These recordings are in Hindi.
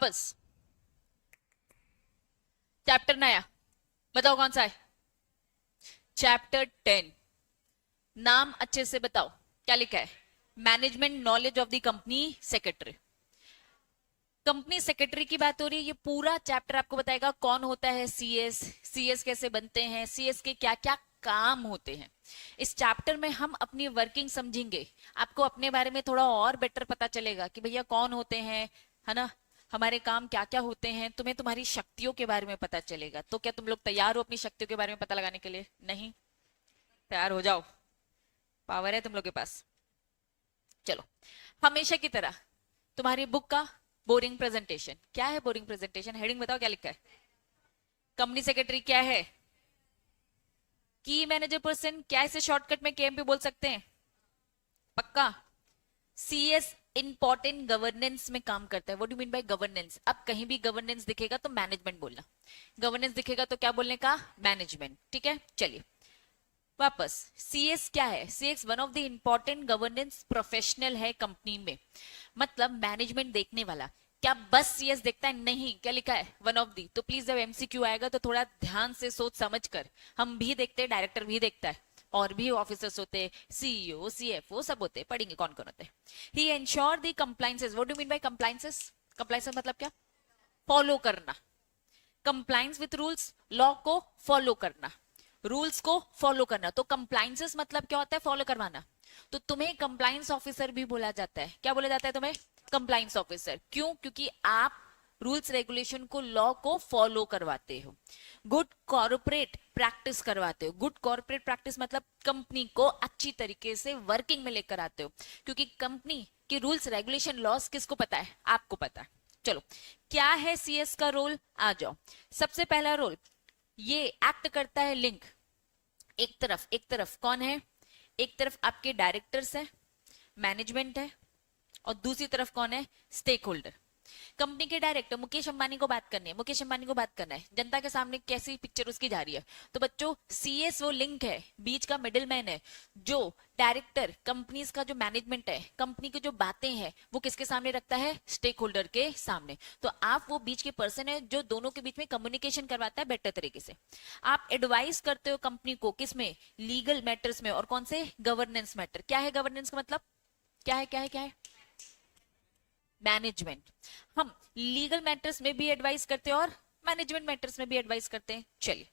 वापस चैप्टर नया, बताओ कौन सा है? चैप्टर 10। नाम अच्छे से बताओ, क्या लिखा है? Management knowledge of the company secretary. Company secretary की बात हो रही है। ये पूरा चैप्टर आपको बताएगा कौन होता है सीएस, सीएस कैसे बनते हैं, सीएस के क्या क्या काम होते हैं। इस चैप्टर में हम अपनी वर्किंग समझेंगे, आपको अपने बारे में थोड़ा और बेटर पता चलेगा कि भैया कौन होते हैं, है ना, हमारे काम क्या क्या होते हैं। तुम्हें तुम्हारी शक्तियों के बारे में पता चलेगा। तो क्या तुम लोग तैयार हो अपनी शक्तियों के बारे में पता लगाने के लिए? नहीं? तैयार हो जाओ, पावर है तुम लोग के पास। चलो, हमेशा की तरह तुम्हारी बुक का बोरिंग प्रेजेंटेशन। क्या है बोरिंग प्रेजेंटेशन? हेडिंग बताओ क्या लिखा है? कंपनी सेक्रेटरी क्या है? की मैनेजर पर्सन। क्या इसे शॉर्टकट में केएमपी बोल सकते हैं? पक्का? सीएस इंपॉर्टेंट गवर्नेंस में काम करता है। What do mean bye governance? अब कहीं भी गवर्नेंस दिखेगा तो मैनेजमेंट बोलना, गवर्नेंस दिखेगा तो क्या बोलने का? मैनेजमेंट। ठीक है, चलिए वापस। सीएस क्या है? CS one of the important governance professional है कंपनी में, मतलब मैनेजमेंट देखने वाला। क्या बस सीएस देखता है? नहीं। क्या लिखा है? One of the. तो प्लीज जब एमसीक्यू आएगा तो थोड़ा ध्यान से सोच समझ कर। हम भी देखते हैं, डायरेक्टर भी देखता है, और भी ऑफिसर्स होते हैं, सीईओ सीएफओ सब होते हैं, पढ़ेंगे कौन कौन होते हैं। He ensure the compliances. What do mean by compliances? Compliances मतलब क्या? फॉलो करना। कंप्लाइंस विथ रूल्स, लॉ को फॉलो करना, रूल्स को फॉलो करना। तो कंप्लाइंसेस मतलब क्या होता है? फॉलो करवाना। तो तुम्हें कंप्लाइंस ऑफिसर भी बोला जाता है। क्या बोला जाता है तुम्हें? Compliance officer. क्यों? क्योंकि आप रूल्स रेगुलेशन को, लॉ को फॉलो करवाते हो, गुड कॉर्पोरेट प्रैक्टिस करवाते हो। गुड कॉर्पोरेट प्रैक्टिस मतलब कंपनी को अच्छी तरीके से वर्किंग में लेकर आते हो, क्योंकि कंपनी के रूल्स रेगुलेशन लॉस किसको पता है? आपको पता है। चलो, क्या है सीएस का रोल? आ जाओ। सबसे पहला रोल, ये एक्ट करता है लिंक। एक तरफ कौन है? एक तरफ आपके डायरेक्टर्स है, मैनेजमेंट है, और दूसरी तरफ कौन है? Stakeholder. कंपनी के डायरेक्टर मुकेश अंबानी को बात करनी है, मुकेश अंबानी को बात करना है, जनता के सामने कैसी पिक्चर उसकी जा रही है। तो बच्चों, सीएस वो लिंक है, बीच का मिडिल मैन है, जो डायरेक्टर, कंपनीज का जो मैनेजमेंट है, कंपनी की जो बातें हैं, वो किसके सामने रखता है? स्टेक होल्डर के सामने। तो आप वो बीच के पर्सन है जो दोनों के बीच में कम्युनिकेशन करवाता है बेटर तरीके से। आप एडवाइस करते हो कंपनी को, किसमें? लीगल मैटर्स में। और कौन से? Governance matter. क्या है गवर्नेंस का मतलब? क्या है, क्या है, क्या है? मैनेजमेंट। हम लीगल मैटर्स में भी एडवाइस करते हैं और मैनेजमेंट मैटर्स में भी एडवाइस करते हैं। चलिए,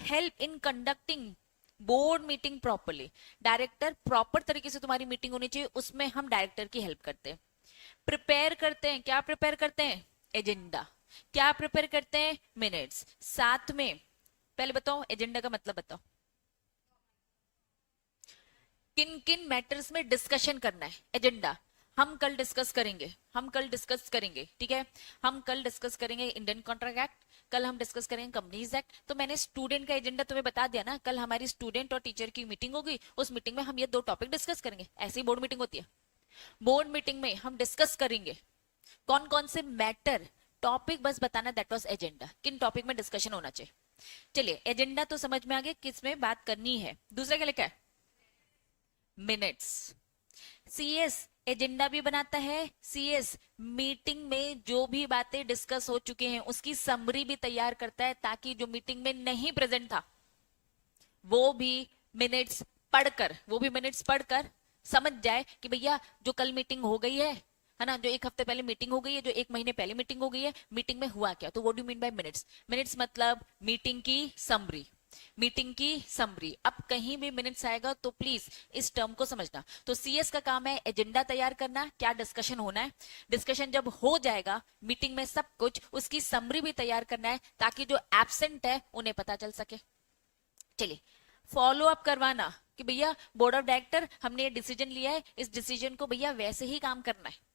help in conducting board meeting properly. Director proper तरीके से तुम्हारी मीटिंग होनी चाहिए, उसमें हम डायरेक्टर की हेल्प करते हैं। प्रिपेयर करते हैं, क्या प्रिपेयर करते हैं? एजेंडा। क्या प्रिपेयर करते हैं? मिनट्स। साथ में पहले बताओ एजेंडा का मतलब बताओ, किन किन मैटर्स में डिस्कशन करना है? एजेंडा हम कल डिस्कस करेंगे, हम कल डिस्कस करेंगे, ठीक है। हम कल डिस्कस करेंगे इंडियन कॉन्ट्रैक्ट एक्ट, कल हम डिस्कस करेंगे कंपनीज एक्ट। तो मैंने स्टूडेंट का एजेंडा तुम्हें बता दिया ना, कल हमारी स्टूडेंट और टीचर की मीटिंग होगी, उस मीटिंग में हम ये दो टॉपिक डिस्कस करेंगे। ऐसी ही बोर्ड मीटिंग होती है। बोर्ड मीटिंग में हम डिस्कस करेंगे कौन कौन से मैटर, टॉपिक बस बताना, दैट वाज एजेंडा, किन टॉपिक में डिस्कशन होना चाहिए। चलिए, एजेंडा तो समझ में आ गया किस में बात करनी है। दूसरा क्या लिखा है? मिनट्स। सीएस एजेंडा भी बनाता है, सीएस मीटिंग में जो भी बातें डिस्कस हो चुके हैं उसकी समरी भी तैयार करता है, ताकि जो मीटिंग में नहीं प्रेजेंट था वो भी मिनट्स पढ़कर, वो भी मिनट्स पढ़कर समझ जाए कि भैया जो कल मीटिंग हो गई है ना, जो एक हफ्ते पहले मीटिंग हो गई है, जो एक महीने पहले मीटिंग हो गई है, मीटिंग में हुआ क्या। तो what do mean bye minutes? Minutes मतलब मीटिंग की समरी, मीटिंग की समरी। अब कहीं भी मिनट्स आएगा तो प्लीज इस टर्म को समझना। तो सीएस का काम है एजेंडा तैयार करना, क्या डिस्कशन होना है, डिस्कशन जब हो जाएगा मीटिंग में सब कुछ, उसकी समरी भी तैयार करना है, ताकि जो एब्सेंट है उन्हें पता चल सके। चलिए, फॉलो अप करवाना कि भैया बोर्ड ऑफ डायरेक्टर हमने ये डिसीजन लिया है, इस डिसीजन को भैया वैसे ही काम करना है।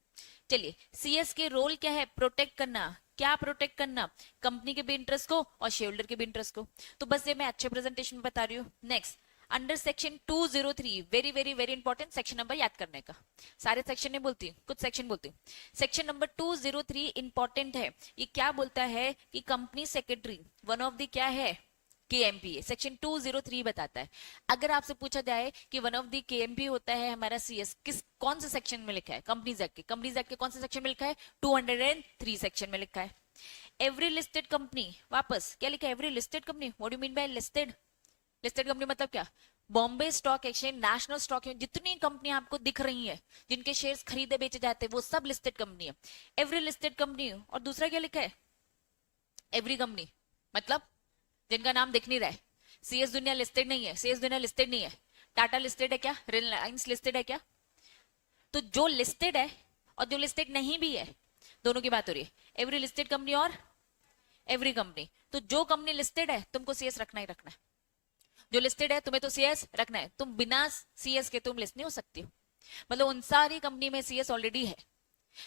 चलिए, सीएस के रोल क्या है? प्रोटेक्ट करना। क्या प्रोटेक्ट करना? कंपनी के भी इंटरेस्ट को और शेयर होल्डर के भी इंटरेस्ट को। तो बस ये मैं अच्छे प्रेजेंटेशन में बता रही हूँ। Next, under section 203, very very very important, section number याद करने का। सारे सेक्शन नहीं बोलती, कुछ सेक्शन बोलती हूँ। सेक्शन नंबर 203 इंपॉर्टेंट है। ये क्या बोलता है कि company secretary one of the क्या है? KMP है, सेक्शन 203 बताता है। अगर आपसे पूछा जाए कि वन ऑफ द KMP होता है हमारा CS, कौन से सेक्शन में लिखा है? कंपनीज एक्ट के, कंपनीज एक्ट के कौन से सेक्शन में लिखा है? 203 सेक्शन में लिखा है। एवरी लिस्टेड कंपनी, वापस क्या लिखा है? Every listed company, what do you mean by listed? Listed company मतलब क्या? Bombay stock exchange, national stock exchange, जितनी कंपनी आपको दिख रही है जिनके शेयर्स खरीदे बेचे जाते हैं वो सब लिस्टेड कंपनी है, एवरी लिस्टेड कंपनी। और दूसरा क्या लिखा है? एवरी कंपनी मतलब जिनका नाम दिख नहीं रहा है। CS दुनिया लिस्टेड नहीं है, CS दुनिया लिस्टेड नहीं है। टाटा लिस्टेड है क्या? रिलायंस लिस्टेड है क्या? तो जो लिस्टेड है और जो लिस्टेड नहीं भी है, दोनों की बात हो रही है, एवरी लिस्टेड कंपनी और एवरी कंपनी। तो जो कंपनी लिस्टेड है तुमको CS रखना ही रखना है, जो लिस्टेड है तुम्हें तो CS रखना है, तुम बिना CS के तुम लिस्ट नहीं हो सकती हो। मतलब उन सारी कंपनी में CS ऑलरेडी है।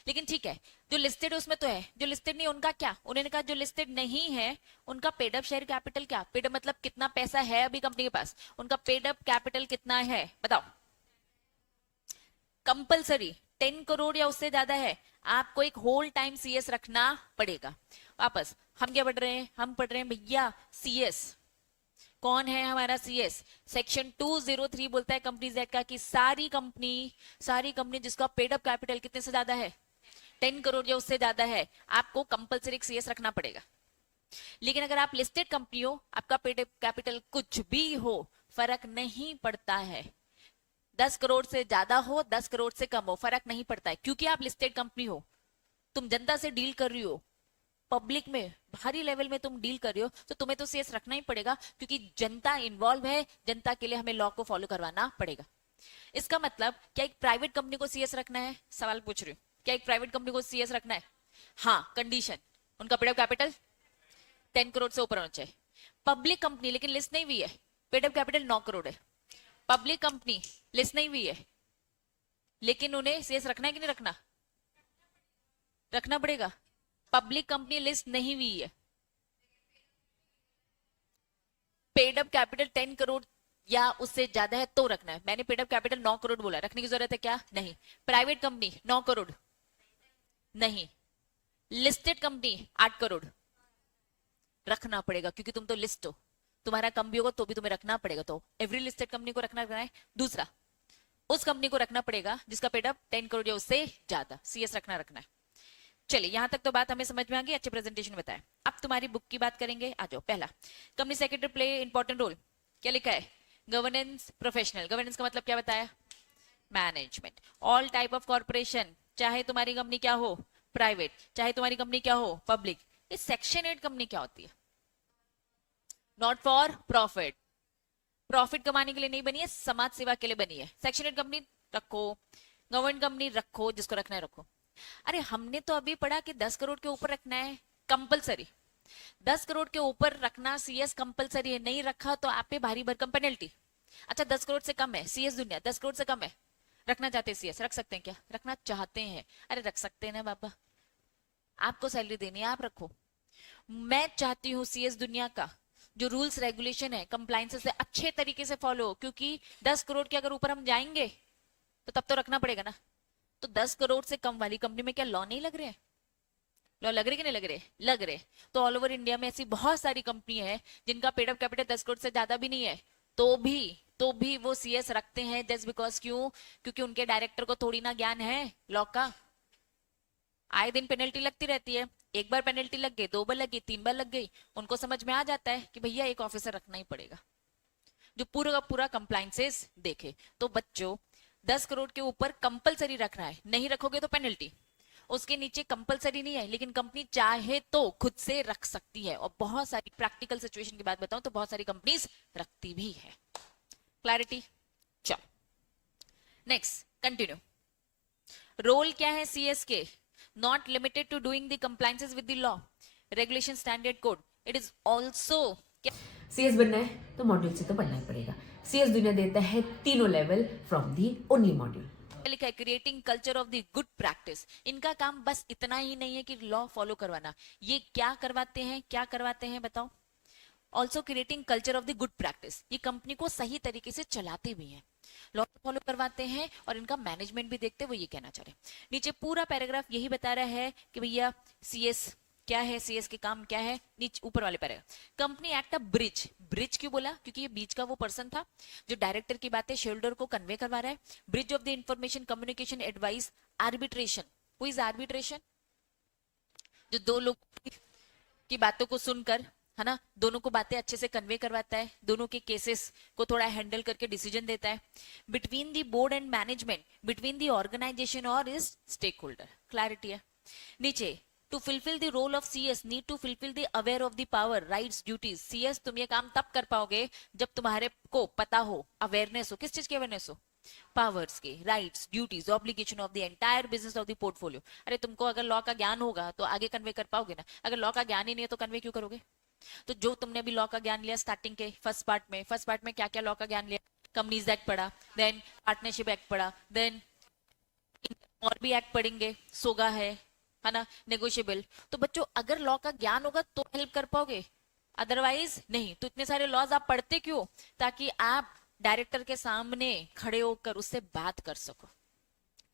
लेकिन ठीक है, जो लिस्टेड है उसमें तो है, जो लिस्टेड नहीं उनका क्या? उन्होंने कहा जो लिस्टेड नहीं है उनका पेड अप शेयर कैपिटल क्या? पेड अप मतलब कितना पैसा है अभी कंपनी के पास, उनका पेड अप कैपिटल कितना है बताओ? कंपलसरी 10 करोड़ या उससे ज्यादा है, आपको एक होल टाइम CS रखना पड़ेगा। वापस हम क्या पढ़ रहे हैं? हम पढ़ रहे हैं भैया CS। कौन है हमारा CS? सेक्शन 203 बोलता है कंपनीज एक्ट का कि सारी कंपनी जिसका पेड अप कैपिटल कितने से ज्यादा है, 10 करोड़ या उससे ज्यादा है, आपको कंपलसरी CS रखना पड़ेगा। लेकिन अगर आप लिस्टेड कंपनी हो, आपका पेड अप कैपिटल कुछ भी हो, फर्क नहीं पड़ता है, 10 करोड़ से ज्यादा हो 10 करोड़ से कम हो, फर्क नहीं पड़ता है, क्योंकि आप लिस्टेड कंपनी हो, तुम जनता से डील कर रही हो, पब्लिक में भारी लेवल में तुम डील कर रही हो, तो तुम्हें तो CS रखना ही पड़ेगा, क्योंकि जनता इन्वॉल्व है, जनता के लिए हमें लॉ को फॉलो करवाना पड़ेगा। इसका मतलब क्या एक प्राइवेट कंपनी को CS रखना है? सवाल पूछ रही हूँ, क्या एक प्राइवेट कंपनी को CS रखना है? हाँ, कंडीशन उनका पेड अप कैपिटल 10 करोड़ से ऊपर होना चाहिए। पब्लिक कंपनी लेकिन लिस्ट नहीं हुई है, पेड अप कैपिटल 9 करोड़ है, पब्लिक कंपनी लिस्ट नहीं हुई है, लेकिन उन्हें CS रखना है कि नहीं रखना? रखना पड़ेगा। पब्लिक कंपनी लिस्ट नहीं हुई है, पेड अप कैपिटल 10 करोड़ या उससे ज्यादा है तो रखना है। मैंने पेड अप कैपिटल 9 करोड़ बोला, रखने की जरूरत है क्या? नहीं। प्राइवेट कंपनी 9 करोड़ नहीं, लिस्टेड कंपनी 8 करोड़ रखना पड़ेगा, क्योंकि तुम तो लिस्ट हो, तुम्हारा कम भी होगा तो भी तुम्हें रखना पड़ेगा। तो एवरी लिस्टेड कंपनी को रखना है। दूसरा, उस कंपनी को रखना पड़ेगा जिसका पेड अप 10 करोड़ या उससे ज्यादा, CS रखना है। चलिए यहां तक तो बात हमें समझ में आ गई, अच्छे प्रेजेंटेशन बताया। अब तुम्हारी बुक की बात करेंगे, आ जाओ। पहला, company secretary play important role, क्या लिखा है? Governance professional. गवर्नेंस का मतलब क्या बताया? Management. All type of corporation, चाहे तुम्हारी कंपनी क्या हो, प्राइवेट, चाहे तुम्हारी कंपनी क्या हो, पब्लिक। इस सेक्शन 8 कंपनी क्या होती है? नॉट फॉर प्रॉफिट, प्रॉफिट कमाने के लिए नहीं बनी है, समाज सेवा के लिए बनी है। सेक्शन 8 कंपनी रखो, गवर्नमेंट कंपनी रखो, जिसको रखना है रखो। अरे हमने तो अभी पढ़ा कि 10 करोड़ के ऊपर रखना है कंपलसरी, 10 करोड़ के ऊपर रखना CS कंपलसरी है, नहीं रखा तो आप पे भारी भरकम पेनल्टी। अच्छा 10 करोड़ से कम है, CS दुनिया 10 करोड़ से कम है, रखना चाहते हैं CS, रख सकते हैं क्या? रखना चाहते हैं? अरे रख सकते हैं ना बाबा, आपको सैलरी देनी है, आप रखो। मैं चाहती हूँ CS दुनिया का जो रूल्स रेगुलेशन है, कंप्लायंस से अच्छे तरीके से फॉलो हो, क्योंकि 10 करोड़ के अगर ऊपर हम जाएंगे तो तब तो रखना पड़ेगा ना। तो 10 करोड़ से कम वाली कंपनी में क्या लॉ नहीं लग रहे हैं? लॉ लग रहे कि नहीं लग रहे? लग रहे। तो ऑल ओवर इंडिया में ऐसी बहुत सारी कंपनी है जिनका पेड अप कैपिटल 10 करोड़ से ज्यादा भी नहीं है, तो भी वो CS रखते हैं। जस्ट बिकॉज क्यों? क्योंकि उनके डायरेक्टर को थोड़ी ना ज्ञान है लॉ का। आए दिन पेनल्टी लगती रहती है, एक बार पेनल्टी लग गई, 2 बार लगी, 3 बार लग गई, उनको समझ में आ जाता है कि भैया एक ऑफिसर रखना ही पड़ेगा जो पूरा का पूरा कंप्लायंसेस देखे। तो बच्चों 10 करोड़ के ऊपर कंपलसरी रखना है, नहीं रखोगे तो पेनल्टी। उसके नीचे कंपलसरी नहीं है, लेकिन कंपनी चाहे तो खुद से रख सकती है, और बहुत सारी प्रैक्टिकल सिचुएशन की बात बताऊं तो बहुत सारी कंपनीज रखती भी है। क्लैरिटी? चलो नेक्स्ट कंटिन्यू। रोल क्या है CS के? Not limited to doing the compliances with the law, regulation, standard code, it is also. CS बनना है तो मॉड्यूल से तो पढ़ना ही पड़ेगा। CS दुनिया देता है तीनों level from the only module. लिखा है creating culture of the good practice. इनका काम बस इतना ही नहीं है कि लॉ फॉलो करवाना, ये क्या करवाते हैं, क्या करवाते हैं बताओ? Also creating culture of the good practice, ये कंपनी को सही तरीके से चलाते भी हैं, लॉ फॉलो करवाते हैं और इनका मैनेजमेंट भी देखते हैं, वो ये कहना चाह रहे हैं। नीचे पूरा पैराग्राफ यही बता रहा है कि भैया CS क्या है सीएस के काम, क्या है नीचे ऊपर वाले पर है। कंपनी एक्ट अ ब्रिज, ब्रिज क्यों बोला, क्योंकि ये बीच का वो पर्सन था जो डायरेक्टर की बातें शेयरहोल्डर को कन्वे करवा रहा है। Bridge of the information communication advice arbitration, who is arbitration, जो दो लोग की बातों को सुनकर, है ना, दोनों को बातें अच्छे से कन्वे करवाता है, दोनों के केसेस को थोड़ा हैंडल करके डिसीजन देता है। Between the board and management, between the organisation और इज स्टेक होल्डर, क्लैरिटी है। नीचे to fulfil the role of CS need to fulfil the aware of the power rights duties. CS तुम ये काम तब कर पाओगे जब तुम्हारे को पता हो, अवेयरनेस हो, किस चीज की अवेयरनेस हो, पावर्स के, rights, duties, obligation of the entire business of the portfolio. अरे तुमको अगर लॉ का ज्ञान होगा तो आगे कन्वे कर पाओगे ना, अगर लॉ का ज्ञान ही नहीं है तो कन्वे क्यों करोगे। तो जो तुमने अभी लॉ का ज्ञान लिया स्टार्टिंग के फर्स्ट पार्ट में क्या क्या लॉ का ज्ञान लिया, कंपनीज एक्ट पढ़ा, देन पार्टनरशिप एक्ट पढ़ा, देन और भी एक्ट पढ़ेंगे, सोगा है ना, नेगोशिएबल। तो बच्चों अगर लॉ का ज्ञान होगा तो हेल्प कर पाओगे, अदरवाइज नहीं। तो इतने सारे लॉज आप पढ़ते क्यों, ताकि आप डायरेक्टर के सामने खड़े होकर उससे बात कर सको।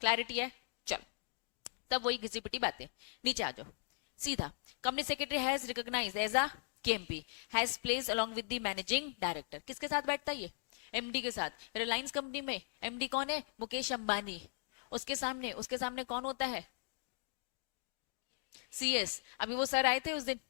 क्लैरिटी है, चलो तब वही घिसी पिटी बातें। नीचे आ जाओ सीधा। Company secretary has recognised as a KMP, has place along with the managing director. किसके साथ बैठता है ये, एमडी के साथ। रिलायंस कंपनी में एमडी कौन है, मुकेश अंबानी। उसके सामने कौन होता है, सीएस। अभी वो सर आए थे उस दिन,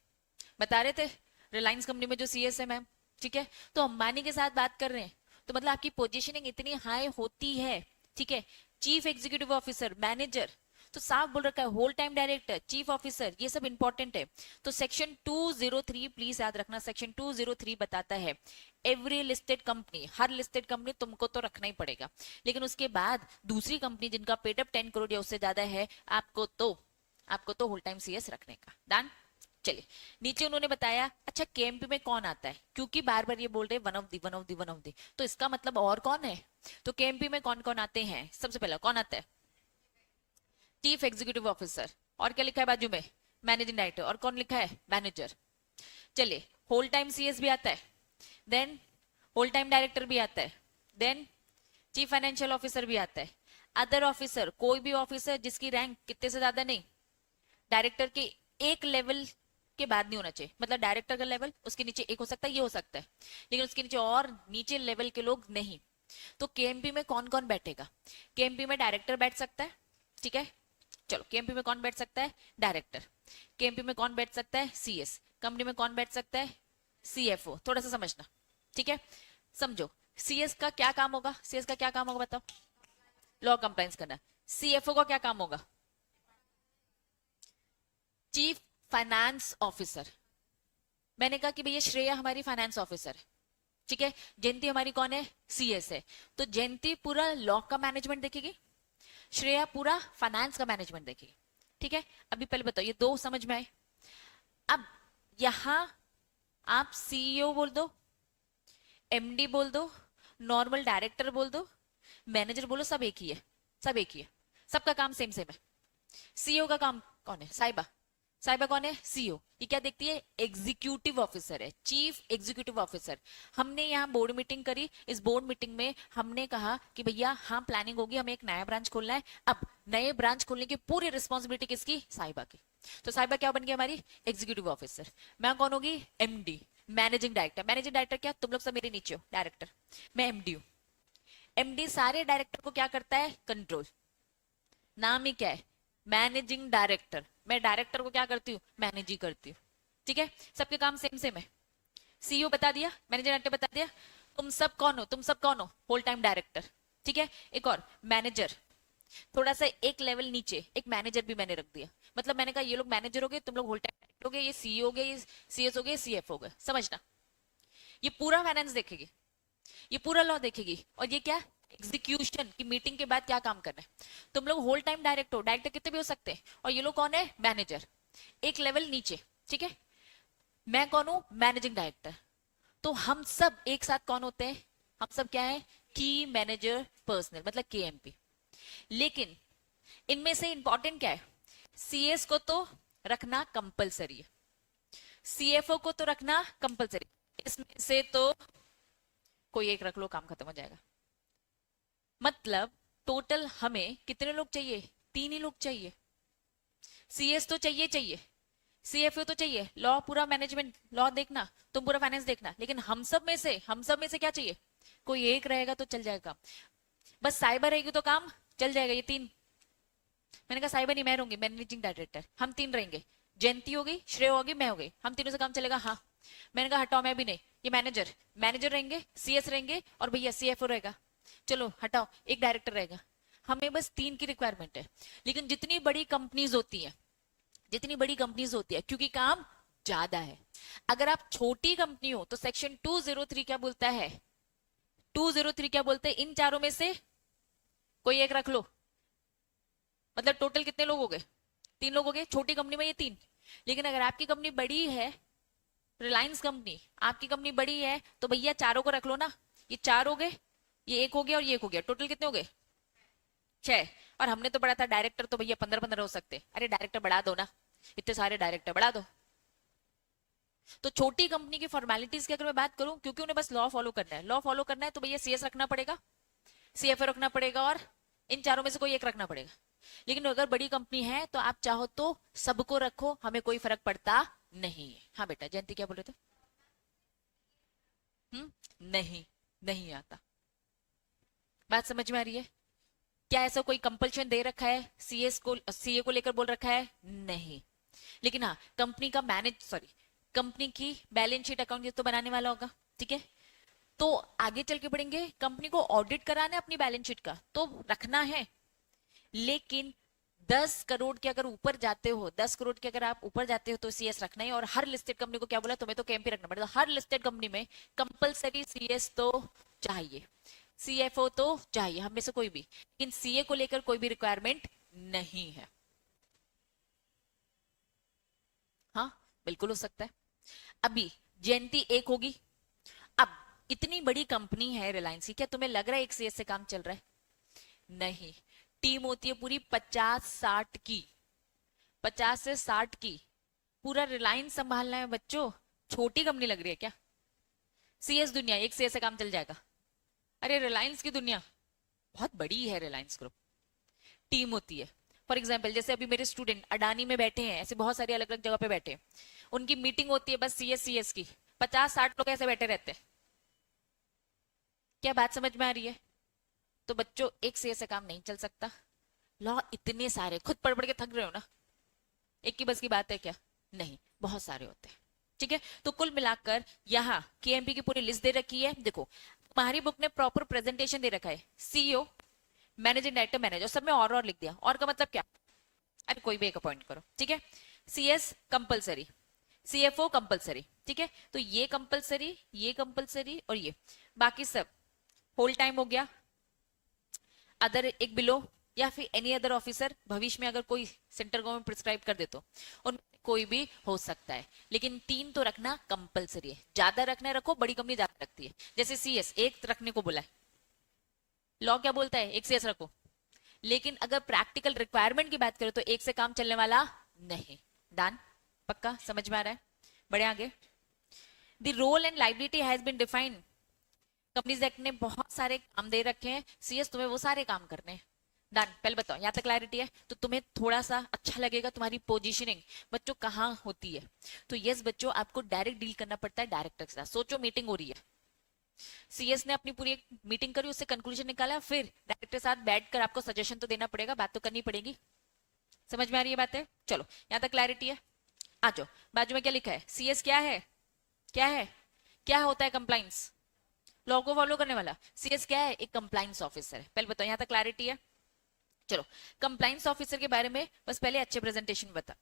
बता रहे थे रिलायंस कंपनी में जो सीएस है मैम, ठीक है। तो अंबानी के साथ बात कर रहे हैं, तो मतलब आपकी पोजीशनिंग इतनी हाई होती है, ठीक है। चीफ एग्जीक्यूटिव ऑफिसर, मैनेजर, तो साफ बोल रखा है, whole time director, chief officer, ये सब इंपॉर्टेंट है। तो सेक्शन 203 प्लीज याद रखना, सेक्शन 203 बताता है एवरी लिस्टेड कंपनी, हर लिस्टेड कंपनी तुमको तो रखना ही पड़ेगा, लेकिन उसके बाद दूसरी कंपनी जिनका पेटअप 10 करोड़ या उससे ज्यादा है, आपको तो होल टाइम सीएस रखने का। डन। चलिए नीचे उन्होंने बताया, अच्छा केएमपी में कौन आता है, क्योंकि बार बार ये बोल रहे वन ऑफ दी, तो इसका मतलब और कौन है। तो केएमपी में कौन कौन आते हैं, सबसे पहला कौन आता है, चीफ एग्जीक्यूटिव ऑफिसर, और क्या लिखा है बाजू में, मैनेजिंग डायरेक्टर, और कौन लिखा है, मैनेजर। चलिए होल टाइम सीएस भी आता है, देन होल टाइम डायरेक्टर भी आता है, देन चीफ फाइनेंशियल ऑफिसर भी आता है। अदर ऑफिसर, कोई भी ऑफिसर जिसकी रैंक कितने से ज्यादा नहीं, डायरेक्टर के एक लेवल के बाद नहीं होना चाहिए, मतलब डायरेक्टर का लेवल उसके नीचे एक हो सकता है, ये हो सकता है, लेकिन उसके नीचे और नीचे लेवल के लोग नहीं। तो केएमपी में कौन कौन बैठेगा, केएमपी में डायरेक्टर बैठ सकता है, ठीक है। चलो केएमपी में कौन बैठ सकता है, डायरेक्टर। केएमपी में कौन बैठ सकता है, सीएस। कंपनी में कौन बैठ सकता है, सीएफओ। थोड़ा सा समझना, ठीक है, समझो। सीएस का क्या काम होगा, सीएस का क्या काम होगा बताओ, लॉ कंप्लायंस करना। सीएफओ का क्या काम होगा, चीफ फाइनेंस ऑफिसर। मैंने कहा कि भैया श्रेया हमारी फाइनेंस ऑफिसर है, ठीक है, जयंती हमारी कौन है, सीएस है। तो जयंती पूरा लॉ का मैनेजमेंट देखेगी, श्रेया पूरा फाइनेंस का मैनेजमेंट देखेगी, ठीक है। अभी पहले बताओ ये दो समझ में आए। अब यहां आप सीईओ बोल दो, एमडी बोल दो, नॉर्मल डायरेक्टर बोल दो, मैनेजर बोलो, सब एक ही है, सब एक ही है, सबका काम सेम सेम है। सीईओ का काम कौन है, साइबा। साइबा कौन है, सीईओ। ये क्या देखती है, एग्जीक्यूटिव ऑफिसर है, चीफ एग्जीक्यूटिव ऑफिसर। हमने यहाँ बोर्ड मीटिंग करी, इस बोर्ड मीटिंग में हमने कहा कि भैया हाँ प्लानिंग होगी, हमें एक नया ब्रांच खोलना है। अब नए ब्रांच खोलने की पूरी रिस्पॉन्सिबिलिटी किसकी, साइबा की। तो साइबा क्या बन गई हमारी, एग्जीक्यूटिव ऑफिसर। मैं कौन होगी, MD, managing director. Managing director क्या, तुम लोग सब मेरे नीचे हो, डायरेक्टर। मैं एमडी हूँ। एमडी सारे डायरेक्टर को क्या करता है, कंट्रोल। नाम ही क्या है, मैनेजिंग डायरेक्टर। मैं डायरेक्टर को क्या करती हूँ, मैनेज ही करती हूँ, ठीक है। सबके काम सेम सेम है। सीईओ बता दिया, मैनेजर डायरेक्टर बता दिया। तुम सब कौन हो, तुम सब कौन हो, होल टाइम डायरेक्टर, ठीक है। एक और मैनेजर, थोड़ा सा एक लेवल नीचे एक मैनेजर भी मैंने रख दिया। मतलब मैंने कहा ये लोग मैनेजर हो गए, तुम लोग होल टाइम डायरेक्टर हो गए, ये सीईओ हो गए, ये सीएस हो गए, सीएफ हो गए। समझना, ये पूरा फाइनेंस देखेगी, ये पूरा लॉ देखेगी, और ये क्या, एग्जीक्यूशन की मीटिंग के बाद क्या काम करना है। तुम लोग होल टाइम डायरेक्टर हो, डायरेक्टर कितने भी हो सकते हैं, और ये लोग कौन है, मैनेजर, एक लेवल नीचे, ठीक है। मैं कौन हूं, मैनेजिंग डायरेक्टर। तो हम सब एक साथ कौन होते हैं, हम सब क्या है, की मैनेजर पर्सनल, मतलब केएमपी। लेकिन इनमें से इंपॉर्टेंट क्या है, सीएस को तो रखना कंपलसरी है, सीएफओ को तो रखना कंपलसरी, इसमें से तो कोई एक रख लो, काम खत्म हो जाएगा। मतलब टोटल हमें कितने लोग चाहिए, तीन ही लोग चाहिए। सीएस तो चाहिए चाहिए, सीएफओ तो चाहिए, लॉ पूरा मैनेजमेंट लॉ देखना, तुम पूरा फाइनेंस देखना, लेकिन हम सब में से क्या चाहिए, कोई एक रहेगा तो चल जाएगा। बस साइबर रहेगी तो काम चल जाएगा। ये तीन, मैंने कहा साइबर नहीं, मैं रहूंगी मैनेजिंग डायरेक्टर, हम तीन रहेंगे, जयंती होगी, श्रेय होगी, मैं होगी, हम तीनों से काम चलेगा। हाँ, मैंने कहा हटाओ, मैं भी नहीं, ये मैनेजर मैनेजर रहेंगे, सीएस रहेंगे, और भैया सीएफओ रहेगा। चलो हटाओ, एक डायरेक्टर रहेगा। हमें बस तीन की रिक्वायरमेंट है। लेकिन जितनी बड़ी कंपनीज होती है, जितनी बड़ी कंपनीज होती है, क्योंकि काम ज्यादा है। अगर आप छोटी कंपनी हो तो सेक्शन 203 क्या बोलता है, 203 क्या बोलते हैं, इन चारों में से कोई एक रख लो। मतलब टोटल कितने लोग हो गए, तीन लोग हो गए, छोटी कंपनी में ये तीन। लेकिन अगर आपकी कंपनी बड़ी है, रिलायंस कंपनी, आपकी कंपनी बड़ी है, तो भैया चारों को रख लो ना। ये चार हो गए, ये एक हो गया और ये एक हो गया, टोटल कितने हो गए, छह। और हमने तो पढ़ा था डायरेक्टर तो भैया 15-15 हो सकते। अरे डायरेक्टर बढ़ा दो ना, इतने सारे डायरेक्टर बढ़ा दो। तो छोटी कंपनी की फॉर्मेलिटीज की अगर मैं बात करूं, क्योंकि उन्हें बस लॉ फॉलो करना है, लॉ फॉलो करना है, तो भैया सीएस रखना पड़ेगा, सीएफओ रखना पड़ेगा, और इन चारों में से कोई एक रखना पड़ेगा। लेकिन अगर बड़ी कंपनी है तो आप चाहो तो सबको रखो, हमें कोई फर्क पड़ता नहीं है। हाँ बेटा, जयंती क्या बोल रहे थे? नहीं, नहीं आता। बात समझ में आ रही है? क्या ऐसा कोई कंपल्शन दे रखा है, सीएस को सीए को लेकर बोल रखा है? नहीं। लेकिन हाँ, कंपनी का कंपनी की बैलेंस शीट अकाउंट ये तो बनाने वाला होगा, ठीक है। तो आगे चल के बढ़ेंगे, कंपनी को ऑडिट कराना है अपनी बैलेंस शीट का, तो रखना है। लेकिन 10 करोड़ के अगर ऊपर जाते हो, 10 करोड़ के अगर आप ऊपर जाते हो तो सीएस रखना है। और हर लिस्टेड कंपनी को क्या बोला, तुम्हें तो केएमपी रखना पड़ेगा। हर लिस्टेड कंपनी में कंपलसरी सीएस तो चाहिए, सीएफओ तो चाहिए, हम में से कोई भी। लेकिन सीए को लेकर कोई भी रिक्वायरमेंट नहीं है। हाँ, बिल्कुल हो सकता है। अभी जयंती एक होगी। अब इतनी बड़ी कंपनी है रिलायंस की, क्या तुम्हें लग रहा है एक सीएस से काम चल रहा है? नहीं। टीम होती है पूरी 50-60 की, 50 से 60 की। पूरा रिलायंस संभालना है बच्चों, छोटी कंपनी लग रही है क्या? सीएस दुनिया, एक सीएस से काम चल जाएगा? अरे रिलायंस की दुनिया बहुत बड़ी है, रिलायंस ग्रुप। टीम होती है। फॉर एग्जाम्पल, जैसे अभी मेरे स्टूडेंट अडानी में बैठे हैं, ऐसे बहुत सारी अलग अलग जगह पे बैठे हैं, उनकी मीटिंग होती है बस सीएस की, 50-60 लोग ऐसे बैठे रहते हैं। क्या बात समझ में आ रही है? तो बच्चों, एक सीएस से काम नहीं चल सकता। लॉ इतने सारे, खुद पढ़ पढ़ के थक रहे हो ना, एक की बस की बात है क्या? नहीं, बहुत सारे होते हैं। ठीक है, तो कुल मिलाकर यहाँ केएमपी की पूरी लिस्ट दे रखी है। देखो, तुम्हारी बुक ने प्रॉपर प्रेजेंटेशन दे रखा है, सीईओ, मैनेजिंग डायरेक्टर, मैनेजर, सब में और लिख दिया। और का मतलब क्या? अरे कोई भी एक अपॉइंट करो, ठीक है। सीएस कंपलसरी, सीएफओ कंपलसरी, ठीक है। तो ये कंपलसरी और ये बाकी सब होल टाइम हो गया। अदर एक बिलो, या फिर एनी अदर ऑफिसर, भविष्य में अगर कोई सेंट्रल गवर्नमेंट प्रिस्क्राइब कर दे तो उन कोई भी हो सकता है। लेकिन तीन तो रखना कंपलसरी है। ज्यादा रखना है रखो, बड़ी कंपनी ज्यादा रखती है। जैसे सीएस एक रखने को बोला है, लॉ क्या बोलता है, एक सीएस रखो। लेकिन अगर प्रैक्टिकल रिक्वायरमेंट की बात करें तो एक से काम चलने वाला नहीं। डन? पक्का समझ में आ रहा है? बड़े आगे। The role and liability has been defined. Companies act ने बहुत सारे काम दे रखे हैं, सीएस तुम्हें वो सारे काम करने हैं। डन? पहले बताओ, यहाँ तक क्लैरिटी है? तो तुम्हें थोड़ा सा अच्छा लगेगा तुम्हारी पोजीशनिंग बच्चों कहाँ होती है। तो यस बच्चों, आपको डायरेक्ट डील करना पड़ता है डायरेक्टर के साथ। सोचो, मीटिंग हो रही है, सीएस ने अपनी पूरी एक मीटिंग करी, उससे कंक्लूजन निकाला, फिर डायरेक्टर के साथ बैठकर आपको सजेशन तो देना पड़ेगा, बात तो करनी पड़ेगी। समझ में आ रही है बातें? चलो, यहाँ तक क्लैरिटी है? आ जाओ, बाजू में क्या लिखा है, सीएस क्या है, क्या है, क्या होता है? कंप्लाइंस, लॉ को फॉलो करने वाला। सीएस क्या है? एक कंप्लाइंस ऑफिसर है। पहले बताओ, यहाँ तक क्लैरिटी है? चलो, कंप्लाइंस ऑफिसर के बारे में बस पहले अच्छे प्रेजेंटेशन बता,